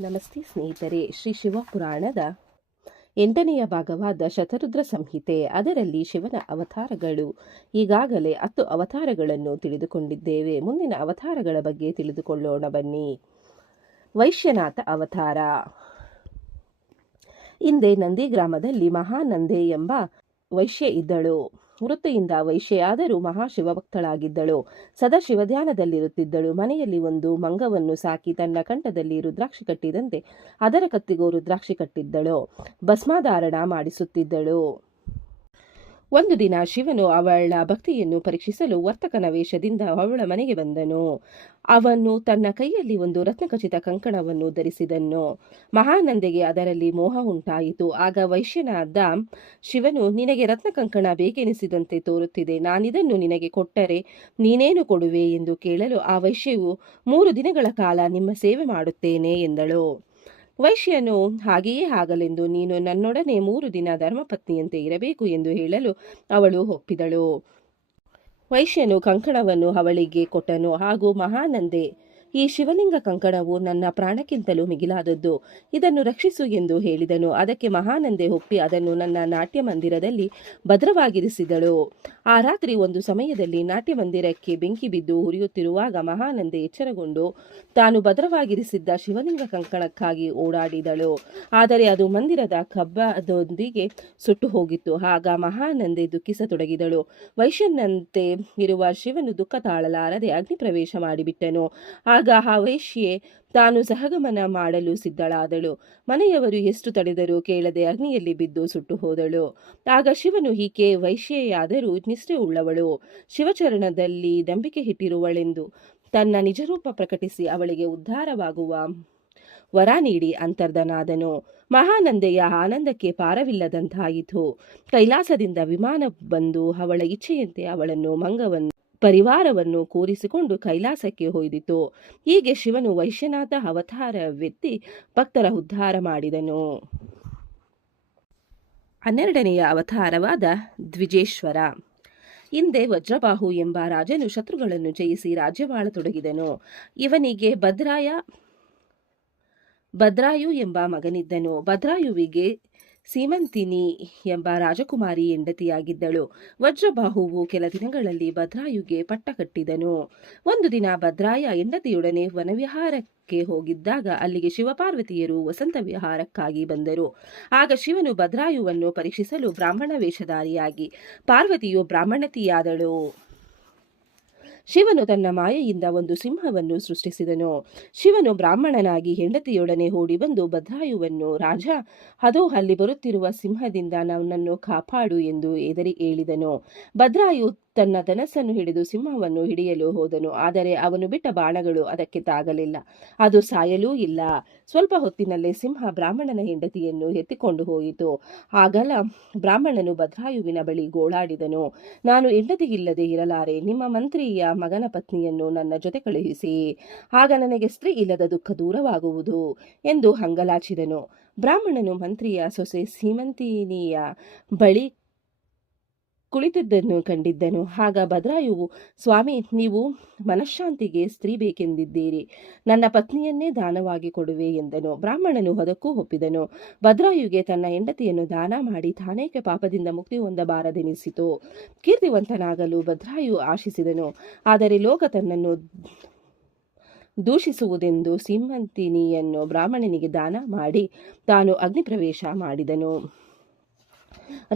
ನಮಸ್ತೆ ಸ್ನೇಹಿತರೆ. ಶ್ರೀ ಶಿವಪುರಾಣದ 8ನೆಯ ಭಾಗವಾದ ಶತರುದ್ರ ಸಂಹಿತೆ, ಅದರಲ್ಲಿ ಶಿವನ ಅವತಾರಗಳು. ಈಗಾಗಲೇ 10 ಅವತಾರಗಳನ್ನು ತಿಳಿದುಕೊಂಡಿದ್ದೇವೆ. ಮುಂದಿನ ಅವತಾರಗಳ ಬಗ್ಗೆ ತಿಳಿದುಕೊಳ್ಳೋಣ ಬನ್ನಿ. ವೈಶ್ಯನಾಥ ಅವತಾರ. ಹಿಂದೆ ನಂದಿ ಗ್ರಾಮದಲ್ಲಿ ಮಹಾನಂದೆ ಎಂಬ ವೈಶ್ಯೆ ಇದ್ದಳು. ವೃತ್ತಿಯಿಂದ ವೈಶ್ಯೆಯಾದರೂ ಮಹಾಶಿವಭಕ್ತಳಾಗಿದ್ದಳು. ಸದಾ ಶಿವಧ್ಯಾನದಲ್ಲಿರುತ್ತಿದ್ದಳು. ಮನೆಯಲ್ಲಿ ಒಂದು ಮಂಗವನ್ನು ಸಾಕಿ ತನ್ನ ಕಂಠದಲ್ಲಿ ರುದ್ರಾಕ್ಷಿ ಕಟ್ಟಿದಂತೆ ಅದರ ಕತ್ತಿಗೂ ರುದ್ರಾಕ್ಷಿ ಕಟ್ಟಿದ್ದಳು. ಭಸ್ಮಾಧಾರಣ ಮಾಡಿಸುತ್ತಿದ್ದಳು. ಒಂದು ದಿನ ಶಿವನು ಅವಳ ಭಕ್ತಿಯನ್ನು ಪರೀಕ್ಷಿಸಲು ವರ್ತಕನ ವೇಷದಿಂದ ಅವಳ ಮನೆಗೆ ಬಂದನು. ಅವನು ತನ್ನ ಕೈಯಲ್ಲಿ ಒಂದು ರತ್ನಖಚಿತ ಕಂಕಣವನ್ನು ಧರಿಸಿದನು. ಮಹಾನಂದೆಗೆ ಅದರಲ್ಲಿ ಮೋಹ ಉಂಟಾಯಿತು. ಆಗ ವೈಶ್ಯನಾದ ಶಿವನು, ನಿನಗೆ ರತ್ನ ಕಂಕಣ ಬೇಕೆನಿಸಿದಂತೆ ತೋರುತ್ತಿದೆ, ನಾನಿದನ್ನು ನಿನಗೆ ಕೊಟ್ಟರೆ ನೀನೇನು ಕೊಡುವೆ ಎಂದು ಕೇಳಲು, ಆ ವೈಶ್ಯವು 3 ದಿನಗಳ ಕಾಲ ನಿಮ್ಮ ಸೇವೆ ಮಾಡುತ್ತೇನೆ ಎಂದಳು. ವೈಶ್ಯನು ಹಾಗೆಯೇ ಆಗಲೆಂದು ನೀನು ನನ್ನೊಡನೆ 3 ದಿನ ಧರ್ಮಪತ್ನಿಯಂತೆ ಇರಬೇಕು ಎಂದು ಹೇಳಲು ಅವಳು ಒಪ್ಪಿದಳು. ವೈಶ್ಯನು ಕಂಕಣವನ್ನು ಅವಳಿಗೆ ಕೊಟ್ಟನು. ಹಾಗೂ ಮಹಾನಂದೆ, ಈ ಶಿವಲಿಂಗ ಕಂಕಣವು ನನ್ನ ಪ್ರಾಣಕ್ಕಿಂತಲೂ ಮಿಗಿಲಾದದ್ದು, ಇದನ್ನು ರಕ್ಷಿಸು ಎಂದು ಹೇಳಿದನು. ಅದಕ್ಕೆ ಮಹಾನಂದೆ ಒಪ್ಪಿ ಅದನ್ನು ನನ್ನ ನಾಟ್ಯ ಮಂದಿರದಲ್ಲಿ ಭದ್ರವಾಗಿರಿಸಿದಳು. ಆ ರಾತ್ರಿ ಒಂದು ಸಮಯದಲ್ಲಿ ನಾಟ್ಯ ಮಂದಿರಕ್ಕೆ ಬೆಂಕಿ ಬಿದ್ದು ಉರಿಯುತ್ತಿರುವಾಗ ಮಹಾನಂದೆ ಎಚ್ಚರಗೊಂಡು ತಾನು ಭದ್ರವಾಗಿರಿಸಿದ್ದ ಶಿವಲಿಂಗ ಕಂಕಣಕ್ಕಾಗಿ ಓಡಾಡಿದಳು. ಆದರೆ ಅದು ಮಂದಿರದ ಕಬ್ಬದೊಂದಿಗೆ ಸುಟ್ಟು ಹೋಗಿತ್ತು. ಆಗ ಮಹಾನಂದೆ ದುಃಖಿಸತೊಡಗಿದಳು. ವೈಶ್ಯನಂತೆ ಇರುವ ಶಿವನು ದುಃಖ ತಾಳಲಾರದೆ ಅಗ್ನಿ ಪ್ರವೇಶ ಮಾಡಿಬಿಟ್ಟನು. ಆಗ ಆ ವೈಶ್ಯೆ ತಾನು ಸಹಗಮನ ಮಾಡಲು ಸಿದ್ಧಳಾದಳು. ಮನೆಯವರು ಎಷ್ಟು ತಡೆದರೂ ಕೇಳದೆ ಅಗ್ನಿಯಲ್ಲಿ ಬಿದ್ದು ಸುಟ್ಟು ಹೋದಳು. ಆಗ ಶಿವನು, ಈಕೆ ವೈಶ್ಯೆಯಾದರೂ ನಿಷ್ಠೆ ಉಳ್ಳವಳು, ಶಿವಚರಣದಲ್ಲಿ ನಂಬಿಕೆ ಇಟ್ಟಿರುವಳೆಂದು ತನ್ನ ನಿಜರೂಪ ಪ್ರಕಟಿಸಿ ಅವಳಿಗೆ ಉದ್ಧಾರವಾಗುವ ವರ ನೀಡಿ ಅಂತರ್ಧನಾದನು. ಮಹಾನಂದೆಯ ಆನಂದಕ್ಕೆ ಪಾರವಿಲ್ಲದಂತಾಯಿತು. ಕೈಲಾಸದಿಂದ ವಿಮಾನ ಬಂದು ಅವಳ ಇಚ್ಛೆಯಂತೆ ಅವಳನ್ನು ಮಂಗವನ್ನು ಪರಿವಾರವನ್ನು ಕೂರಿಸಿಕೊಂಡು ಕೈಲಾಸಕ್ಕೆ ಒಯ್ದಿತು. ಹೀಗೆ ಶಿವನು ವೈಶ್ಯನಾಥ ಅವತಾರವೆತ್ತಿ ಭಕ್ತರ ಉದ್ಧಾರ ಮಾಡಿದನು. 12ನೆಯ ಅವತಾರವಾದ ದ್ವಿಜೇಶ್ವರ. ಹಿಂದೆ ವಜ್ರಬಾಹು ಎಂಬ ರಾಜನು ಶತ್ರುಗಳನ್ನು ಜಯಿಸಿ ರಾಜ್ಯವಾಳತೊಡಗಿದನು. ಇವನಿಗೆ ಭದ್ರಾಯು ಎಂಬ ಮಗನಿದ್ದನು. ಭದ್ರಾಯುವಿಗೆ ಸೀಮಂತಿನಿ ಎಂಬ ರಾಜಕುಮಾರಿ ಹೆಂಡತಿಯಾಗಿದ್ದಳು. ವಜ್ರಬಾಹುವು ಕೆಲ ದಿನಗಳಲ್ಲಿ ಭದ್ರಾಯುಗೆ ಪಟ್ಟ ಕಟ್ಟಿದನು. ಒಂದು ದಿನ ಭದ್ರಾಯ ಹೆಂಡತಿಯೊಡನೆ ವನವಿಹಾರಕ್ಕೆ ಹೋಗಿದ್ದಾಗ ಅಲ್ಲಿಗೆ ಶಿವಪಾರ್ವತಿಯರು ವಸಂತ ವಿಹಾರಕ್ಕಾಗಿ ಬಂದರು. ಆಗ ಶಿವನು ಭದ್ರಾಯುವನ್ನು ಪರೀಕ್ಷಿಸಲು ಬ್ರಾಹ್ಮಣ ವೇಷಧಾರಿಯಾಗಿ, ಪಾರ್ವತಿಯು ಬ್ರಾಹ್ಮಣತಿಯಾದಳು. ಶಿವನು ತನ್ನ ಮಾಯೆಯಿಂದ ಒಂದು ಸಿಂಹವನ್ನು ಸೃಷ್ಟಿಸಿದನು. ಶಿವನು ಬ್ರಾಹ್ಮಣನಾಗಿ ಹೆಂಡತಿಯೊಡನೆ ಓಡಿ ಬಂದು ಭದ್ರಾಯುವನ್ನು, ರಾಜ, ಅದೋ ಅಲ್ಲಿ ಬರುತ್ತಿರುವ ಸಿಂಹದಿಂದ ನನ್ನನ್ನು ಕಾಪಾಡು ಎಂದು ಹೇಳಿದನು. ಭದ್ರಾಯು ತನ್ನ ಧನಸ್ಸನ್ನು ಹಿಡಿದು ಸಿಂಹವನ್ನು ಹಿಡಿಯಲು ಹೋದನು. ಆದರೆ ಅವನು ಬಿಟ್ಟ ಬಾಣಗಳು ಅದಕ್ಕೆ ತಾಗಲಿಲ್ಲ. ಅದು ಸಾಯಲೂ ಇಲ್ಲ. ಸ್ವಲ್ಪ ಹೊತ್ತಿನಲ್ಲೇ ಸಿಂಹ ಬ್ರಾಹ್ಮಣನ ಹೆಂಡತಿಯನ್ನು ಎತ್ತಿಕೊಂಡು ಹೋಯಿತು. ಆಗಲ ಬ್ರಾಹ್ಮಣನು ಭದ್ರಾಯುವಿನ ಬಳಿ ಗೋಳಾಡಿದನು, ನಾನು ಹೆಂಡತಿಯಿಲ್ಲದೆ ಇರಲಾರೆ, ನಿಮ್ಮ ಮಂತ್ರಿಯ ಮಗನ ಪತ್ನಿಯನ್ನು ನನ್ನ ಜೊತೆ ಕಳುಹಿಸಿ, ಆಗ ನನಗೆ ಸ್ತ್ರೀ ಇಲ್ಲದ ದುಃಖ ದೂರವಾಗುವುದು ಎಂದು ಹಂಗಲಾಚಿದನು. ಬ್ರಾಹ್ಮಣನು ಮಂತ್ರಿಯ ಸೊಸೆ ಸೀಮಂತಿನಿಯ ಬಳಿ ಕುಳಿತಿದ್ದನ್ನು ಕಂಡಿದ್ದನು. ಆಗ ಭದ್ರಾಯುವು, ಸ್ವಾಮಿ, ನೀವು ಮನಃಶಾಂತಿಗೆ ಸ್ತ್ರೀ ಬೇಕೆಂದಿದ್ದೀರಿ, ನನ್ನ ಪತ್ನಿಯನ್ನೇ ದಾನವಾಗಿ ಕೊಡುವೆ ಎಂದನು. ಬ್ರಾಹ್ಮಣನು ಅದಕ್ಕೂ ಒಪ್ಪಿದನು. ಭದ್ರಾಯುಗೆ ತನ್ನ ಹೆಂಡತಿಯನ್ನು ದಾನ ಮಾಡಿ ತಾನೇಕೆ ಪಾಪದಿಂದ ಮುಕ್ತಿ ಹೊಂದಬಾರದೆನಿಸಿತು. ಕೀರ್ತಿವಂತನಾಗಲು ಭದ್ರಾಯು ಆಶಿಸಿದನು. ಆದರೆ ಲೋಕ ತನ್ನನ್ನು ದೂಷಿಸುವುದೆಂದು ಸೀಮಂತಿನಿಯನ್ನು ಬ್ರಾಹ್ಮಣನಿಗೆ ದಾನ ಮಾಡಿ ತಾನು ಅಗ್ನಿ ಪ್ರವೇಶ ಮಾಡಿದನು.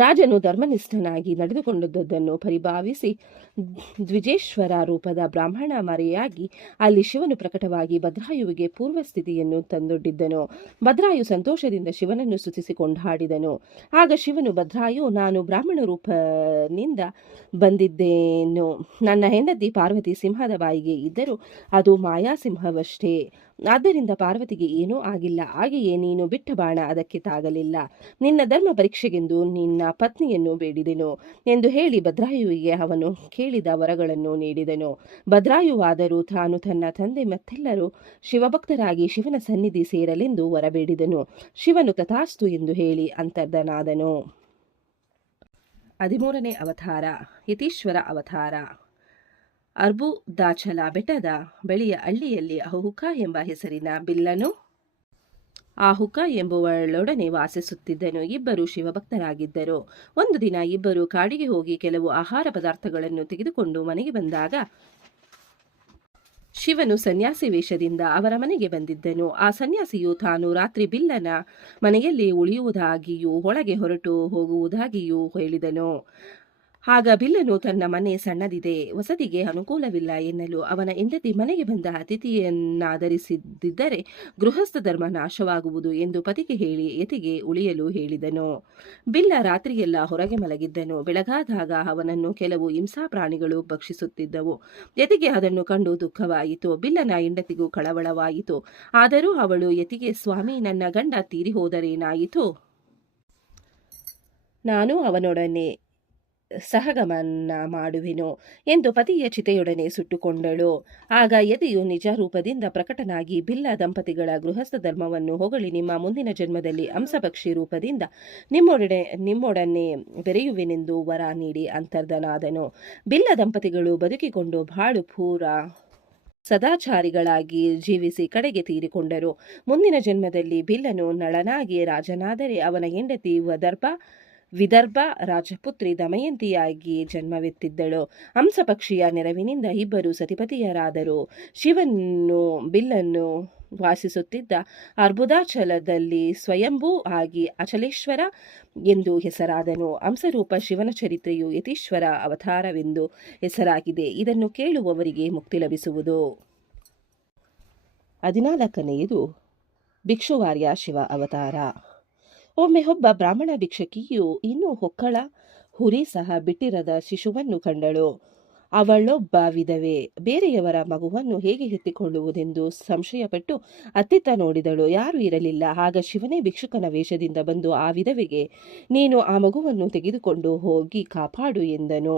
ರಾಜನು ಧರ್ಮನಿಷ್ಠನಾಗಿ ನಡೆದುಕೊಂಡದ್ದನ್ನು ಪರಿಭಾವಿಸಿ ದ್ವಿಜೇಶ್ವರ ರೂಪದ ಬ್ರಾಹ್ಮಣ ಮರೆಯಾಗಿ ಅಲ್ಲಿ ಶಿವನು ಪ್ರಕಟವಾಗಿ ಭದ್ರಾಯುವಿಗೆ ಪೂರ್ವಸ್ಥಿತಿಯನ್ನು ತಂದೊಡ್ಡಿದ್ದನು. ಭದ್ರಾಯು ಸಂತೋಷದಿಂದ ಶಿವನನ್ನು ಸ್ತುತಿಸಿ ಕೊಂಡಾಡಿದನು. ಆಗ ಶಿವನು, ಭದ್ರಾಯು, ನಾನು ಬ್ರಾಹ್ಮಣ ರೂಪನಿಂದ ಬಂದಿದ್ದೇನು. ನನ್ನ ಹೆಂಡತಿ ಪಾರ್ವತಿ ಸಿಂಹದ ಬಾಯಿಗೆ ಇದ್ದರೂ ಅದು ಮಾಯಾಸಿಂಹವಷ್ಟೇ. ಆದ್ದರಿಂದ ಪಾರ್ವತಿಗೆ ಏನೂ ಆಗಿಲ್ಲ. ಹಾಗೆಯೇ ನೀನು ಬಿಟ್ಟ ಬಾಣ ಅದಕ್ಕೆ ತಾಗಲಿಲ್ಲ. ನಿನ್ನ ಧರ್ಮ ಪರೀಕ್ಷೆಗೆಂದು ನಿನ್ನ ಪತ್ನಿಯನ್ನು ಬೇಡಿದೆನು ಎಂದು ಹೇಳಿ ಭದ್ರಾಯುವಿಗೆ ಅವನು ಕೇಳಿದ ವರಗಳನ್ನು ನೀಡಿದನು. ಭದ್ರಾಯುವಾದರೂ ತಾನು ತನ್ನ ತಂದೆ ಮತ್ತೆಲ್ಲರೂ ಶಿವಭಕ್ತರಾಗಿ ಶಿವನ ಸನ್ನಿಧಿ ಸೇರಲೆಂದು ವರಬೇಡಿದನು. ಶಿವನು ತಥಾಸ್ತು ಎಂದು ಹೇಳಿ ಅಂತರ್ಧನಾದನು. 13ನೇ ಅವತಾರ ಯತೀಶ್ವರ ಅವತಾರ. ಅರ್ಬುದಾಚಲ ಬೆಟ್ಟದ ಬಳಿಯ ಹಳ್ಳಿಯಲ್ಲಿ ಅಹುಕ ಎಂಬ ಹೆಸರಿನ ಬಿಲ್ಲನು ಆಹುಕ ಎಂಬುವಳೊಡನೆ ವಾಸಿಸುತ್ತಿದ್ದನು. ಇಬ್ಬರು ಶಿವಭಕ್ತರಾಗಿದ್ದರು. ಒಂದು ದಿನ ಇಬ್ಬರು ಕಾಡಿಗೆ ಹೋಗಿ ಕೆಲವು ಆಹಾರ ಪದಾರ್ಥಗಳನ್ನು ತೆಗೆದುಕೊಂಡು ಮನೆಗೆ ಬಂದಾಗ ಶಿವನು ಸನ್ಯಾಸಿ ವೇಷದಿಂದ ಅವರ ಮನೆಗೆ ಬಂದಿದ್ದನು. ಆ ಸನ್ಯಾಸಿಯು ತಾನು ರಾತ್ರಿ ಬಿಲ್ಲನ ಮನೆಯಲ್ಲಿ ಉಳಿಯುವುದಾಗಿಯೂ ಒಳಗೆ ಹೊರಟು ಹೋಗುವುದಾಗಿಯೂ ಹೇಳಿದನು. ಆಗ ಬಿಲ್ಲನು ತನ್ನ ಮನೆ ಸಣ್ಣದಿದೆ, ವಸತಿಗೆ ಅನುಕೂಲವಿಲ್ಲ ಎನ್ನಲು ಅವನ ಹೆಂಡತಿ ಮನೆಗೆ ಬಂದ ಅತಿಥಿಯನ್ನಾದರಿಸದಿದ್ದರೆ ಗೃಹಸ್ಥ ಧರ್ಮ ನಾಶವಾಗುವುದು ಎಂದು ಪತಿಗೆ ಹೇಳಿ ಯತಿಗೆ ಉಳಿಯಲು ಹೇಳಿದನು. ಬಿಲ್ಲ ರಾತ್ರಿಯೆಲ್ಲ ಹೊರಗೆ ಮಲಗಿದ್ದನು. ಬೆಳಗಾದಾಗ ಅವನನ್ನು ಕೆಲವು ಹಿಂಸಾ ಪ್ರಾಣಿಗಳು ಭಕ್ಷಿಸುತ್ತಿದ್ದವು. ಯತಿಗೆ ಅದನ್ನು ಕಂಡು ದುಃಖವಾಯಿತು. ಬಿಲ್ಲನ ಹೆಂಡತಿಗೂ ಕಳವಳವಾಯಿತು. ಆದರೂ ಅವಳು ಯತಿಗೆ, ಸ್ವಾಮಿ, ನನ್ನ ಗಂಡ ತೀರಿ ಹೋದರೇನಾಯಿತು? ನಾನು ಅವನೊಡನೆ ಸಹಗಮನ ಮಾಡುವೆನು ಎಂದು ಪತಿಯ ಚಿತೆಯೊಡನೆ ಸುಟ್ಟುಕೊಂಡಳು. ಆಗ ಯತಿಯು ನಿಜ ರೂಪದಿಂದ ಪ್ರಕಟನಾಗಿ ಬಿಲ್ಲ ದಂಪತಿಗಳ ಗೃಹಸ್ಥ ಧರ್ಮವನ್ನು ಹೊಗಳಿ ನಿಮ್ಮ ಮುಂದಿನ ಜನ್ಮದಲ್ಲಿ ಹಂಸಪಕ್ಷಿ ರೂಪದಿಂದ ನಿಮ್ಮೊಡನೆ ಬೆರೆಯುವೆನೆಂದು ವರ ನೀಡಿ ಅಂತರ್ಧನಾದನು. ಬಿಲ್ಲ ದಂಪತಿಗಳು ಬದುಕಿಕೊಂಡು ಬಾಳು ಪೂರ ಸದಾಚಾರಿಗಳಾಗಿ ಜೀವಿಸಿ ಕಡೆಗೆ ತೀರಿಕೊಂಡರು. ಮುಂದಿನ ಜನ್ಮದಲ್ಲಿ ಬಿಲ್ಲನು ನಳನಾಗಿ ರಾಜನಾದರೆ ಅವನ ಹೆಂಡತಿ ವಿದರ್ಭ ರಾಜಪುತ್ರಿ ದಮಯಂತಿಯಾಗಿ ಜನ್ಮವೆತ್ತಿದ್ದಳು. ಹಂಸಪಕ್ಷಿಯ ನೆರವಿನಿಂದ ಇಬ್ಬರು ಸತಿಪತಿಯರಾದರು. ಶಿವನು ಬಿಲ್ಲನ್ನು ವಾಸಿಸುತ್ತಿದ್ದ ಅರ್ಬುದಾಚಲದಲ್ಲಿ ಸ್ವಯಂಭೂ ಆಗಿ ಅಚಲೇಶ್ವರ ಎಂದು ಹೆಸರಾದನು. ಹಂಸರೂಪ ಶಿವನ ಚರಿತ್ರೆಯು ಯತೀಶ್ವರ ಅವತಾರವೆಂದು ಹೆಸರಾಗಿದೆ. ಇದನ್ನು ಕೇಳುವವರಿಗೆ ಮುಕ್ತಿ ಲಭಿಸುವುದು. 14ನೆಯದು ಭಿಕ್ಷುವಾರ್ಯ ಶಿವ ಅವತಾರ. ಒಮ್ಮೆ ಒಬ್ಬ ಬ್ರಾಹ್ಮಣ ಭಿಕ್ಷಕಿಯು ಇನ್ನೂ ಹೊಕ್ಕಳ ಹುರಿ ಸಹ ಬಿಟ್ಟಿರದ ಶಿಶುವನ್ನು ಕಂಡಳು. ಅವಳೊಬ್ಬ ವಿಧವೆ. ಬೇರೆಯವರ ಮಗುವನ್ನು ಹೇಗೆ ಎತ್ತಿಕೊಳ್ಳುವುದೆಂದು ಸಂಶಯಪಟ್ಟು ಅತ್ತಿತ್ತ ನೋಡಿದಳು. ಯಾರೂ ಇರಲಿಲ್ಲ. ಆಗ ಶಿವನೇ ಭಿಕ್ಷುಕನ ವೇಷದಿಂದ ಬಂದು ಆ ವಿಧವೆಗೆ, ನೀನು ಆ ಮಗುವನ್ನು ತೆಗೆದುಕೊಂಡು ಹೋಗಿ ಕಾಪಾಡು ಎಂದನು.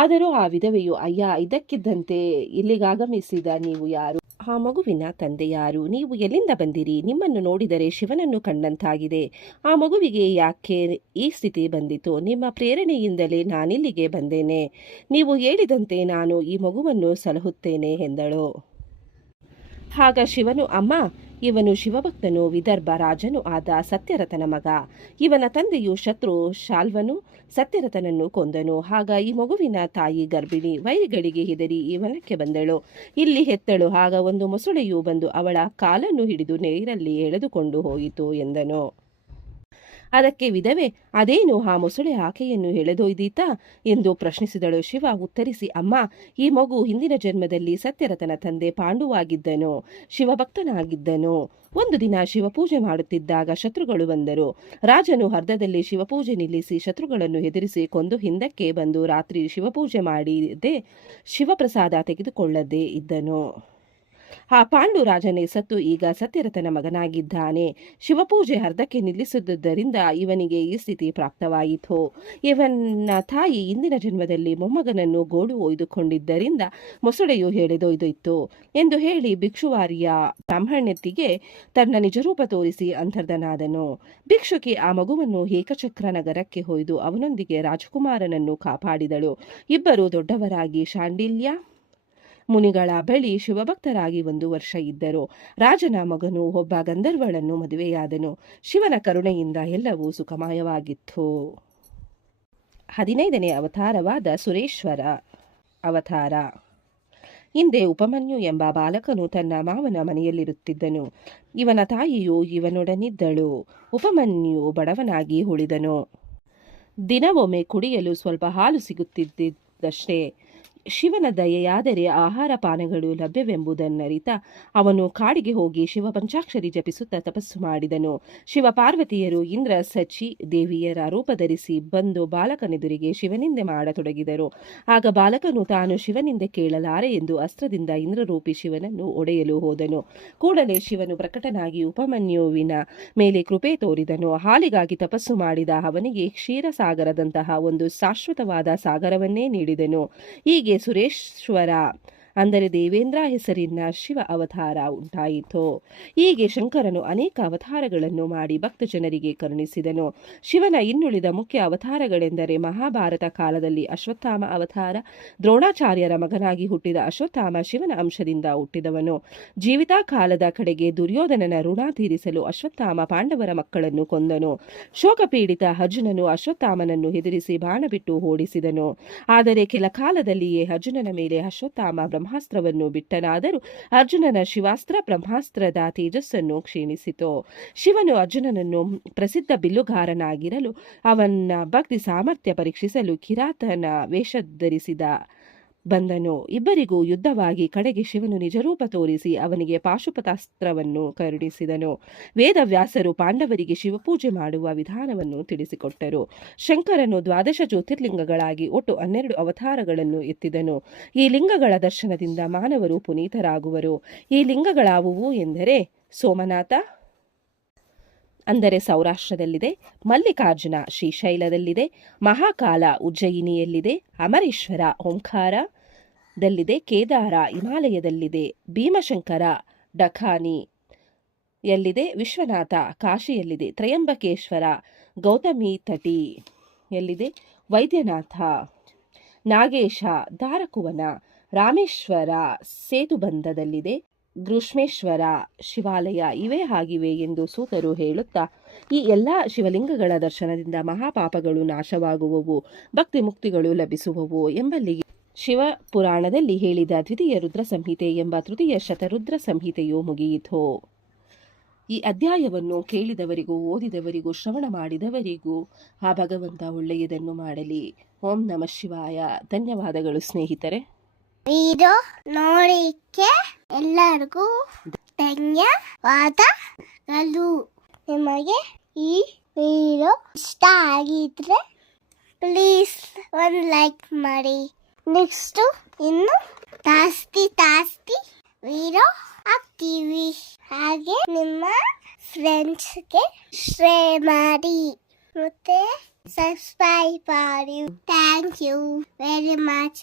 ಆದರೂ ಆ ವಿಧವೆಯು, ಅಯ್ಯ, ಇದ್ದಕ್ಕಿದ್ದಂತೆ ಇಲ್ಲಿಗಾಗಮಿಸಿದ ನೀವು ಯಾರು? ಆ ಮಗುವಿನ ತಂದೆ ಯಾರು? ನೀವು ಎಲ್ಲಿಂದ ಬಂದಿರಿ? ನಿಮ್ಮನ್ನು ನೋಡಿದರೆ ಶಿವನನ್ನು ಕಂಡಂತಾಗಿದೆ. ಆ ಮಗುವಿಗೆ ಯಾಕೆ ಈ ಸ್ಥಿತಿ ಬಂದಿತು? ನಿಮ್ಮ ಪ್ರೇರಣೆಯಿಂದಲೇ ನಾನಿಲ್ಲಿಗೆ ಬಂದೇನೆ. ನೀವು ಹೇಳಿದಂತೆ ನಾನು ಈ ಮಗುವನ್ನು ಸಲಹುತ್ತೇನೆ ಎಂದಳು. ಆಗ ಶಿವನು, ಅಮ್ಮ, ಇವನು ಶಿವಭಕ್ತನು, ವಿದರ್ಭ ರಾಜನು ಆದ ಸತ್ಯರಥನ ಮಗ. ಇವನ ತಂದೆಯು ಶತ್ರು ಶಾಲ್ವನು ಸತ್ಯರಥನನ್ನು ಕೊಂದನು. ಆಗ ಈ ಮಗುವಿನ ತಾಯಿ ಗರ್ಭಿಣಿ. ವೈರಿಗಳಿಗೆ ಹೆದರಿ ಇವನಕ್ಕೆ ಬಂದಳು. ಇಲ್ಲಿ ಹೆತ್ತಳು. ಆಗ ಒಂದು ಮೊಸಳೆಯು ಬಂದು ಅವಳ ಕಾಲನ್ನು ಹಿಡಿದು ನೀರಲ್ಲಿ ಎಳೆದುಕೊಂಡು ಹೋಯಿತು ಎಂದನು. ಅದಕ್ಕೆ ವಿಧವೆ, ಅದೇನು, ಆ ಮೊಸಳೆ ಆಕೆಯನ್ನು ಎಳೆದೊಯ್ದೀತಾ ಎಂದು ಪ್ರಶ್ನಿಸಿದಳು. ಶಿವ ಉತ್ತರಿಸಿ, ಅಮ್ಮ, ಈ ಮಗು ಹಿಂದಿನ ಜನ್ಮದಲ್ಲಿ ಸತ್ಯರಥನ ತಂದೆ ಪಾಂಡುವಾಗಿದ್ದನು, ಶಿವಭಕ್ತನಾಗಿದ್ದನು. ಒಂದು ದಿನ ಶಿವಪೂಜೆ ಮಾಡುತ್ತಿದ್ದಾಗ ಶತ್ರುಗಳು ಬಂದರು. ರಾಜನು ಅರ್ಧದಲ್ಲಿ ಶಿವಪೂಜೆ ನಿಲ್ಲಿಸಿ ಶತ್ರುಗಳನ್ನು ಹೆದರಿಸಿ ಕೊಂದು ಹಿಂದಕ್ಕೆ ಬಂದು ರಾತ್ರಿ ಶಿವಪೂಜೆ ಮಾಡಿದೆ ಶಿವಪ್ರಸಾದ ತೆಗೆದುಕೊಳ್ಳದೆ ಇದ್ದನು. ಆ ಪಾಂಡು ರಾಜನೇ ಸತ್ತು ಈಗ ಸತ್ಯರಥನ ಮಗನಾಗಿದ್ದಾನೆ. ಶಿವಪೂಜೆ ಅರ್ಧಕ್ಕೆ ನಿಲ್ಲಿಸಿದ್ದರಿಂದ ಇವನಿಗೆ ಈ ಸ್ಥಿತಿ ಪ್ರಾಪ್ತವಾಯಿತು. ಇವನ ತಾಯಿ ಇಂದಿನ ಜನ್ಮದಲ್ಲಿ ಮೊಮ್ಮಗನನ್ನು ಗೋಳು ಒಯ್ದುಕೊಂಡಿದ್ದರಿಂದ ಮೊಸಳೆಯು ಎಳೆದೊಯ್ದಿತ್ತು ಎಂದು ಹೇಳಿ ಭಿಕ್ಷುವಾರ್ಯ ಬ್ರಾಹ್ಮಣತಿಗೆ ತನ್ನ ನಿಜರೂಪ ತೋರಿಸಿ ಅಂತರ್ಧನಾದನು. ಭಿಕ್ಷುಕಿ ಆ ಮಗುವನ್ನು ಏಕಚಕ್ರ ನಗರಕ್ಕೆ ಒಯ್ದು ಅವನೊಂದಿಗೆ ರಾಜಕುಮಾರನನ್ನು ಕಾಪಾಡಿದಳು. ಇಬ್ಬರು ದೊಡ್ಡವರಾಗಿ ಶಾಂಡಿಲ್ಯ ಮುನಿಗಳ ಬಳಿ ಶಿವಭಕ್ತರಾಗಿ 1 ವರ್ಷ ಇದ್ದರು. ರಾಜನ ಮಗನು ಒಬ್ಬ ಗಂಧರ್ವಳನ್ನು ಮದುವೆಯಾದನು. ಶಿವನ ಕರುಣೆಯಿಂದ ಎಲ್ಲವೂ ಸುಖಮಯವಾಗಿತ್ತು. 15ನೇ ಅವತಾರವಾದ ಸುರೇಶ್ವರ ಅವತಾರ. ಹಿಂದೆ ಉಪಮನ್ಯು ಎಂಬ ಬಾಲಕನು ತನ್ನ ಮಾವನ ಮನೆಯಲ್ಲಿರುತ್ತಿದ್ದನು. ಇವನ ತಾಯಿಯು ಇವನೊಡನಿದ್ದಳು. ಉಪಮನ್ಯು ಬಡವನಾಗಿ ಉಳಿದನು. ದಿನವೊಮ್ಮೆ ಕುಡಿಯಲು ಸ್ವಲ್ಪ ಹಾಲು ಸಿಗುತ್ತಿದ್ದಷ್ಟೇ. ಶಿವನ ದಯೆಯಾದರೆ ಆಹಾರ ಪಾನಗಳು ಲಭ್ಯವೆಂಬುದನ್ನರಿತ ಅವನು ಕಾಡಿಗೆ ಹೋಗಿ ಶಿವ ಪಂಚಾಕ್ಷರಿ ಜಪಿಸುತ್ತಾ ತಪಸ್ಸು ಮಾಡಿದನು. ಶಿವ ಪಾರ್ವತಿಯರು ಇಂದ್ರ ಸಚಿ ದೇವಿಯರ ರೂಪ ಧರಿಸಿ ಬಂದು ಬಾಲಕನೆದುರಿಗೆ ಶಿವನಿಂದೆ ಮಾಡತೊಡಗಿದರು. ಆಗ ಬಾಲಕನು ತಾನು ಶಿವನಿಂದೆ ಕೇಳಲಾರೆ ಎಂದು ಅಸ್ತ್ರದಿಂದ ಇಂದ್ರರೂಪಿ ಶಿವನನ್ನು ಒಡೆಯಲು ಹೋದನು. ಕೂಡಲೇ ಶಿವನು ಪ್ರಕಟನಾಗಿ ಉಪಮನ್ಯುವಿನ ಮೇಲೆ ಕೃಪೆ ತೋರಿದನು. ಹಾಲಿಗಾಗಿ ತಪಸ್ಸು ಮಾಡಿದ ಅವನಿಗೆ ಕ್ಷೀರಸಾಗರದಂತಹ ಒಂದು ಶಾಶ್ವತವಾದ ಸಾಗರವನ್ನೇ ನೀಡಿದನು. ಹೀಗೆ ಸುರೇಶ್ವರ ಅಂದರೆ ದೇವೇಂದ್ರ ಹೆಸರಿನ ಶಿವ ಅವತಾರ ಉಂಟಾಯಿತು. ಹೀಗೆ ಶಂಕರನು ಅನೇಕ ಅವತಾರಗಳನ್ನು ಮಾಡಿ ಭಕ್ತ ಜನರಿಗೆ ಕರುಣಿಸಿದನು. ಶಿವನ ಇನ್ನುಳಿದ ಮುಖ್ಯ ಅವತಾರಗಳೆಂದರೆ ಮಹಾಭಾರತ ಕಾಲದಲ್ಲಿ ಅಶ್ವತ್ಥಾಮ ಅವತಾರ. ದ್ರೋಣಾಚಾರ್ಯರ ಮಗನಾಗಿ ಹುಟ್ಟಿದ ಅಶ್ವತ್ಥಾಮ ಶಿವನ ಅಂಶದಿಂದ ಹುಟ್ಟಿದವನು. ಜೀವಿತಾ ಕಾಲದ ಕಡೆಗೆ ದುರ್ಯೋಧನನ ಋಣ ತೀರಿಸಲು ಅಶ್ವತ್ಥಾಮ ಪಾಂಡವರ ಮಕ್ಕಳನ್ನು ಕೊಂದನು. ಶೋಕಪೀಡಿತ ಅರ್ಜುನನು ಅಶ್ವತ್ಥಾಮನನ್ನು ಹೆದರಿಸಿ ಬಾಣ ಬಿಟ್ಟು ಓಡಿಸಿದನು. ಆದರೆ ಕೆಲ ಕಾಲದಲ್ಲಿಯೇ ಅರ್ಜುನನ ಮೇಲೆ ಅಶ್ವತ್ಥಾಮ ಬ್ರಹ್ಮಾಸ್ತ್ರವನ್ನು ಬಿಟ್ಟನಾದರೂ ಅರ್ಜುನನ ಶಿವಾಸ್ತ್ರ ಬ್ರಹ್ಮಾಸ್ತ್ರದ ತೇಜಸ್ಸನ್ನು ಕ್ಷೀಣಿಸಿತು. ಶಿವನು ಅರ್ಜುನನನ್ನು ಪ್ರಸಿದ್ಧ ಬಿಲ್ಲುಗಾರನಾಗಿರಲು ಅವನ ಭಕ್ತಿ ಸಾಮರ್ಥ್ಯ ಪರೀಕ್ಷಿಸಲು ಕಿರಾತನ ವೇಷ ಧರಿಸಿದ ಬಂದನು. ಇಬ್ಬರಿಗೂ ಯುದ್ಧವಾಗಿ ಕಡೆಗೆ ಶಿವನು ನಿಜರೂಪ ತೋರಿಸಿ ಅವನಿಗೆ ಪಾಶುಪತಾಸ್ತ್ರವನ್ನು ಕರುಣಿಸಿದನು. ವೇದವ್ಯಾಸರು ಪಾಂಡವರಿಗೆ ಶಿವಪೂಜೆ ಮಾಡುವ ವಿಧಾನವನ್ನು ತಿಳಿಸಿಕೊಟ್ಟರು. ಶಂಕರನು 12 ಜ್ಯೋತಿರ್ಲಿಂಗಗಳಾಗಿ ಒಟ್ಟು 12 ಅವತಾರಗಳನ್ನು ಎತ್ತಿದನು. ಈ ಲಿಂಗಗಳ ದರ್ಶನದಿಂದ ಮಾನವರು ಪುನೀತರಾಗುವರು. ಈ ಲಿಂಗಗಳಾವುವು ಎಂದರೆ ಸೋಮನಾಥ ಅಂದರೆ ಸೌರಾಷ್ಟ್ರದಲ್ಲಿದೆ, ಮಲ್ಲಿಕಾರ್ಜುನ ಶ್ರೀಶೈಲದಲ್ಲಿದೆ, ಮಹಾಕಾಲ ಉಜ್ಜಯಿನಿಯಲ್ಲಿದೆ, ಅಮರೇಶ್ವರ ಓಂಕಾರದಲ್ಲಿದೆ, ಕೇದಾರ ಹಿಮಾಲಯದಲ್ಲಿದೆ, ಭೀಮಶಂಕರ ಡಖಾನಿಯಲ್ಲಿದೆ, ವಿಶ್ವನಾಥ ಕಾಶಿಯಲ್ಲಿದೆ, ತ್ರಯಂಬಕೇಶ್ವರ ಗೌತಮಿ ತಟಿಯಲ್ಲಿದೆ, ವೈದ್ಯನಾಥ ನಾಗೇಶ ದಾರಕುವನ ರಾಮೇಶ್ವರ ಸೇತುಬಂಧದಲ್ಲಿದೆ, ಗೃಷ್ಮೇಶ್ವರ ಶಿವಾಲಯ ಇವೇ ಆಗಿವೆ ಎಂದು ಸೂತರು ಹೇಳುತ್ತಾ, ಈ ಎಲ್ಲ ಶಿವಲಿಂಗಗಳ ದರ್ಶನದಿಂದ ಮಹಾಪಾಪಗಳು ನಾಶವಾಗುವವು, ಭಕ್ತಿ ಮುಕ್ತಿಗಳು ಲಭಿಸುವವು ಎಂಬಲ್ಲಿಗೆ ಶಿವಪುರಾಣದಲ್ಲಿ ಹೇಳಿದ ದ್ವಿತೀಯ ರುದ್ರ ಸಂಹಿತೆ ಎಂಬ ತೃತೀಯ ಶತರುದ್ರ ಸಂಹಿತೆಯು ಮುಗಿಯಿತು. ಈ ಅಧ್ಯಾಯವನ್ನು ಕೇಳಿದವರಿಗೂ ಓದಿದವರಿಗೂ ಶ್ರವಣ ಮಾಡಿದವರಿಗೂ ಆ ಭಗವಂತ ಒಳ್ಳೆಯದನ್ನು ಮಾಡಲಿ. ಓಂ ನಮಃ ಶಿವಾಯ. ಧನ್ಯವಾದಗಳು ಸ್ನೇಹಿತರೆ. ವಿಡಿಯೋ ನೋಡಿಕ್ಕೆ ಎಲ್ಲರಿಗೂ ಧನ್ಯವಾದಗಳು. ನಿಮಗೆ ಈ ವಿಡಿಯೋ ಇಷ್ಟ ಆಗಿದ್ರೆ ಪ್ಲೀಸ್ ಒಂದು ಲೈಕ್ ಮಾಡಿ. ನೆಕ್ಸ್ಟ್ ಇನ್ನು ಜಾಸ್ತಿ ವಿಡಿಯೋ ಹಾಕ್ತೀವಿ. ಹಾಗೆ ನಿಮ್ಮ ಫ್ರೆಂಡ್ಸ್ಗೆ ಶೇರ್ ಮಾಡಿ ಮತ್ತೆ ಸಬ್ಸ್ಕ್ರೈಬ್ ಮಾಡಿ. Thank you very much.